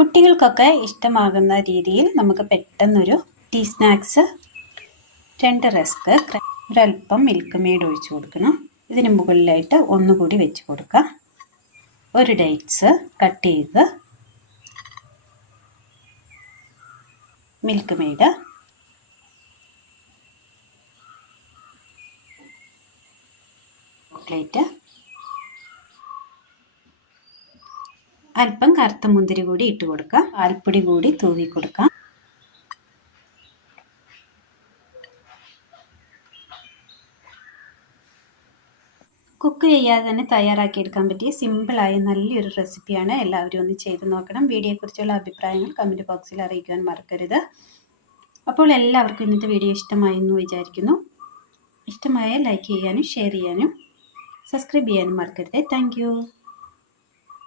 കുട്ടികൾക്കൊക്കെ ഇഷ്ടമാകുന്ന രീതിയിൽ നമുക്ക് പെട്ടെന്നൊരു ടീ സ്നാക്സ് 2 റസ്ക് ഒരല്പം മിൽക്ക് മെയ്ഡ് ഒഴിച്ചു കൊടുക്കണം. ഇതിന് മുകളിലായിട്ട് ഒന്നുകൂടി വെച്ച് കൊടുക്കാം. ഒരു ഡേറ്റ്സ് കട്ട് ചെയ്ത് മിൽക്ക് മെയ്ഡ് ചോക്ലേറ്റ് അല്പം കറുത്ത മുന്തിരി കൂടി ഇട്ട് കൊടുക്കാം. പാൽപ്പൊടി കൂടി തൂവി കൊടുക്കാം. കുക്ക് ചെയ്യാതെ തന്നെ തയ്യാറാക്കിയെടുക്കാൻ പറ്റിയ സിമ്പിളായ നല്ലൊരു റെസിപ്പിയാണ്. എല്ലാവരും ഒന്ന് ചെയ്ത് നോക്കണം. വീഡിയോയെക്കുറിച്ചുള്ള അഭിപ്രായങ്ങൾ കമൻറ്റ് ബോക്സിൽ അറിയിക്കുവാൻ മറക്കരുത്. അപ്പോൾ എല്ലാവർക്കും ഇന്നത്തെ വീഡിയോ ഇഷ്ടമായി എന്ന് വിചാരിക്കുന്നു. ഇഷ്ടമായ ലൈക്ക് ചെയ്യാനും ഷെയർ ചെയ്യാനും സബ്സ്ക്രൈബ് ചെയ്യാനും മറക്കരുത്. താങ്ക്